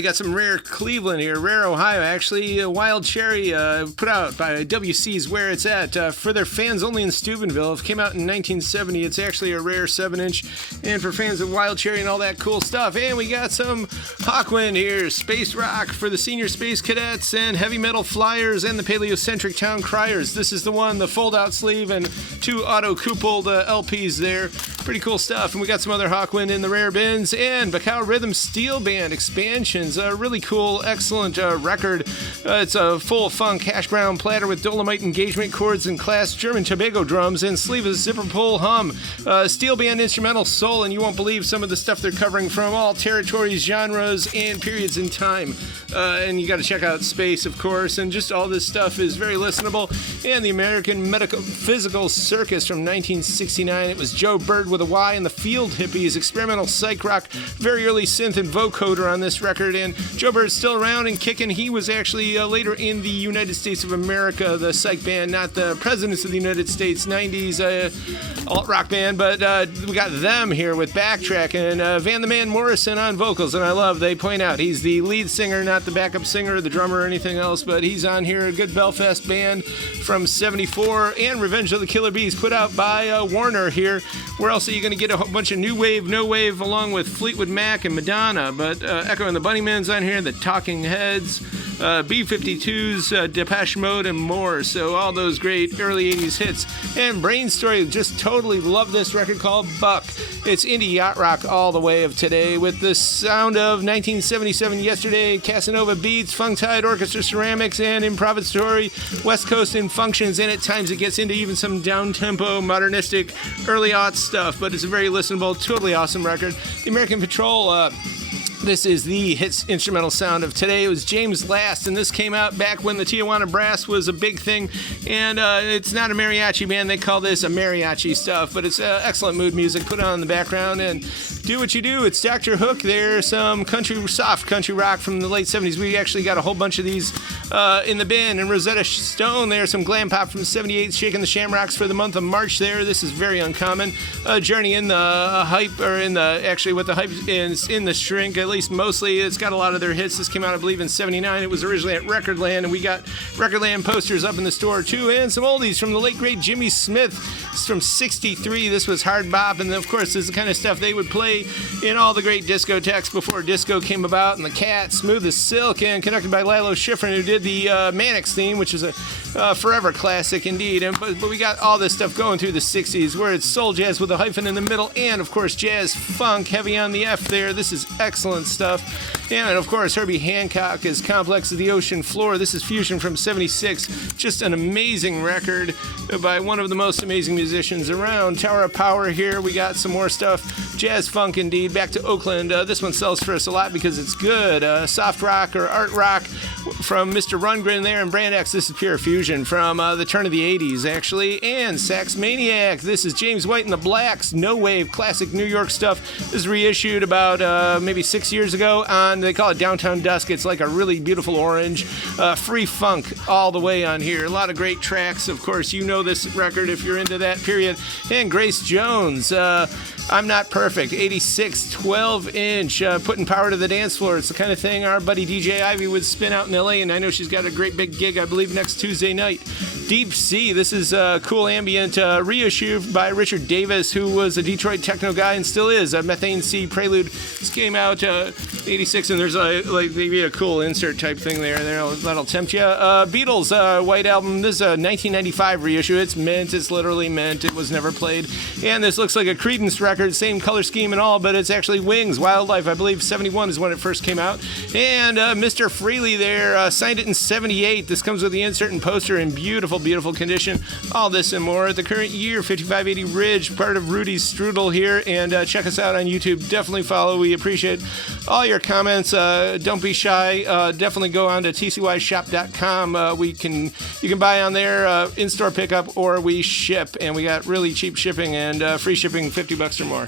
We got some rare Cleveland here, rare Ohio, actually. Wild Cherry, put out by WC's Where It's At. For their fans only in Steubenville. It came out in 1970. It's actually a rare 7-inch. And for fans of Wild Cherry and all that cool stuff. And we got some Hawkwind here, Space Rock for the senior space cadets and heavy metal flyers and the paleocentric town criers. This is the one, the fold-out sleeve and 2 auto-coupled LPs there. Pretty cool stuff. And we got some other Hawkwind in the rare bins. And Bacau Rhythm Steel Band expansions. A really cool, excellent record. It's a full funk hash brown platter with dolomite engagement chords and class German Tobago drums and sleeveless zipper pull hum. Steel band instrumental soul, and you won't believe some of the stuff they're covering from all territories, genres, and periods in time. And you got to check out Space, of course, and just all this stuff is very listenable. And the American Medical Physical Circus from 1969. It was Joe Bird with a Y and the Field Hippies, experimental psych rock, very early synth and vocoder on this record. And Joe Bird's still around and kicking. He was actually later in the United States of America, the psych band, not the Presidents of the United States, 90s alt-rock band, but we got them here with Backtrack and Van the Man Morrison on vocals, and I love, they point out, he's the lead singer, not the backup singer or the drummer or anything else, but he's on here, a good Belfast band from 74, and Revenge of the Killer Bees put out by Warner here. Where else are you going to get a whole bunch of new wave, no wave, along with Fleetwood Mac and Madonna, but Echo and the Bunnymen's on here, the Talking Heads, B-52s, Depeche Mode, and more. So all those great early 80s hits. And Brain Story, just totally love this record called Buck. It's indie yacht rock all the way of today with the sound of 1977 Yesterday, Casanova Beats, Funk Tide Orchestra Ceramics, and improvisatory West Coast in functions. And at times it gets into even some down-tempo, modernistic, early aughts stuff. But it's a very listenable, totally awesome record. The American Patrol, this is the hits instrumental sound of today. It was James Last, and this came out back when the Tijuana Brass was a big thing. And it's not a mariachi band. They call this a mariachi stuff, but it's excellent mood music. Put it on in the background and do what you do. It's Dr. Hook. There's some soft country rock from the late 70s. We actually got a whole bunch of these in the bin. And Rosetta Stone, there's some glam pop from 78, Shaking the Shamrocks for the month of March there. This is very uncommon. Journey in the hype, or in the, actually what the hype is in the shrink, at least mostly. It's got a lot of their hits. This came out, I believe, in 79. It was originally at Recordland, and we got Recordland posters up in the store too, and some oldies from the late great Jimmy Smith. It's from 63. This was hard bop, and of course this is the kind of stuff they would play in all the great discotheques before disco came about. And the Cat, Smooth as Silk, and conducted by Lilo Schifrin, who did the Mannix theme, which is a forever classic indeed. And but we got all this stuff going through the 60s, where it's soul jazz with a hyphen in the middle, and of course jazz funk, heavy on the F there. This is excellent stuff. And of course Herbie Hancock is Complex of the Ocean Floor. This is Fusion from 76. Just an amazing record by one of the most amazing musicians around. Tower of Power here. We got some more stuff. Jazz funk indeed. Back to Oakland. This one sells for us a lot because it's good. Soft rock or art rock from Mr. Rundgren there, and Brand X. This is Pure Fusion from the turn of the 80s actually. And Sax Maniac. This is James White and the Blacks. No wave classic New York stuff. This is reissued about maybe 6 years ago on, they call it Downtown Dusk. It's like a really beautiful orange. Free funk all the way on here. A lot of great tracks. Of course, you know this record if you're into that period. And Grace Jones, I'm Not Perfect, 86, 12-inch, putting power to the dance floor. It's the kind of thing our buddy DJ Ivy would spin out in LA, and I know she's got a great big gig, I believe, next Tuesday night. Deep Sea, this is a cool ambient reissue by Richard Davis, who was a Detroit techno guy and still is. A Methane Sea Prelude. This came out 86, and there's like maybe a cool insert type thing there. That'll tempt you. Beatles, White Album. This is a 1995 reissue. It's mint. It's literally mint. It was never played. And this looks like a Creedence record, same color scheme and all, but it's actually Wings, Wildlife. I believe 71 is when it first came out. And Mr. Freely there signed it in 78. This comes with the insert and poster in beautiful condition. All this and more. The current year, 5580 Ridge, part of Rudy's Strudel here. And check us out on YouTube. Definitely follow. We appreciate all your comments. Don't be shy. Definitely go on to tcyshop.com. You can buy on there, in-store pickup, or we ship. And we got really cheap shipping and free shipping, $50 or more.